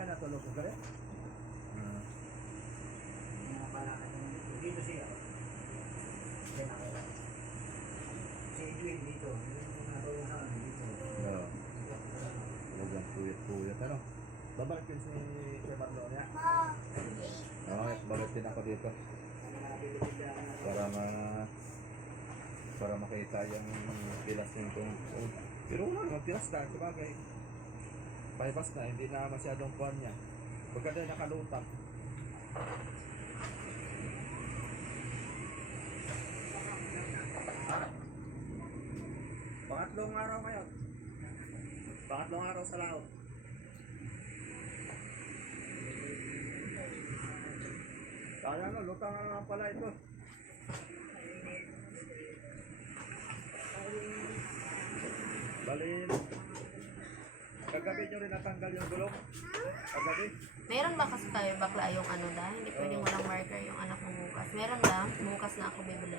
ka natulog ko kaya? Dito siya. Si Edwin dito. Oo. Walang puyat-puyat. Ano? Babalik din si Kuya Marlo niya. Oo, babalik din ako dito. Para makita yung tilas ng tungkol. Pero wala naman tilas na. Sabagay. Paibas na. Hindi na masyadong kuhan niya. Pagka na nakalutang. Pangatlong araw ngayon. Pangatlong araw sa laot. Kaya no, lutang na naman pala ito. Balin. Kagabi nyo rin natanggal yung gulong. Kagabi. Meron ba kasi kayo bakla yung ano dahil? Hindi pwedeng walang marker yung anak mo bukas. Meron lang. Bukas na ako bibili.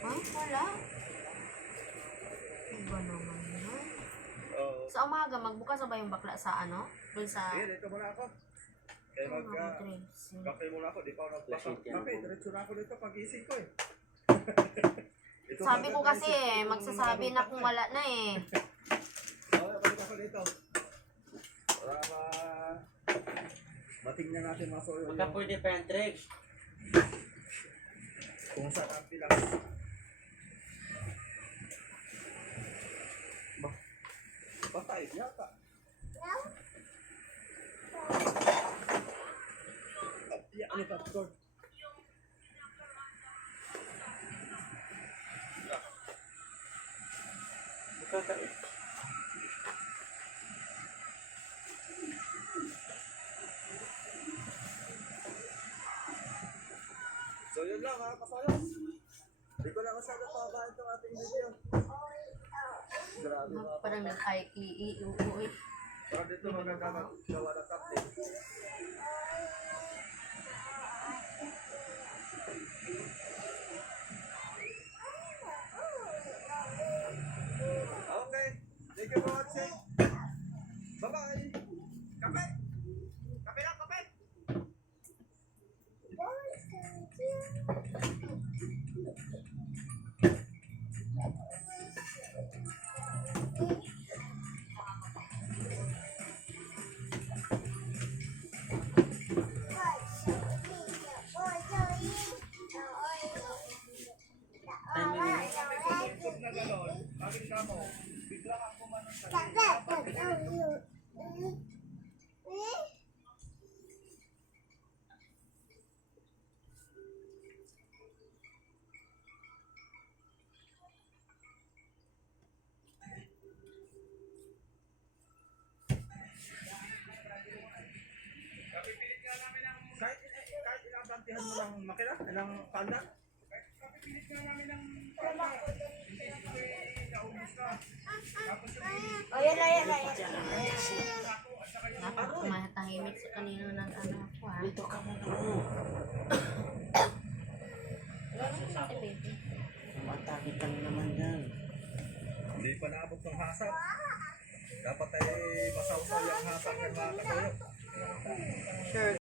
Ay, wala. Iba naman yun. Oo. Sa umaga, magbukas na ba yung bakla sa ano? Doon sa... Sige, dito muna ako. Kaya dressing. kape muna ako. Di pa ako nagpakape. Diretso na ako dito pag-isip ko eh. Ito, Sabi ko kasi eh, magsasabi na kung wala na eh. Oo, balik ako dito. Para matingnan natin mga soyo Baka pwede pa yung tricks. kung saan ang pilas. Patay yata. Ano ba ito? So yun lang mga kasayos. Hindi ko na masyado pabahan itong ating video. Grabe mga Parang nag-i-i-u-u eh. para dito magagawa ng update. Okay. Thank you for watching. Bye-bye. Kape. Kape lang, kape. Na gano'n, bakit ka mo? Bigla kang kumanon sa kahit ilang bantihan mo ng makina, ilang panda? Kapipilit nga namin ng panda. Hindi naubos ka. Tapos yung Oh, yan. Dapat kumatahimik sa kanino ng ano ako ha. Dito ka muna. Si baby. Matagit ka naman yan. hindi pa naabot ng hasap. Dapat ay masawsaw yung hasap ng mga katoyo. Sure.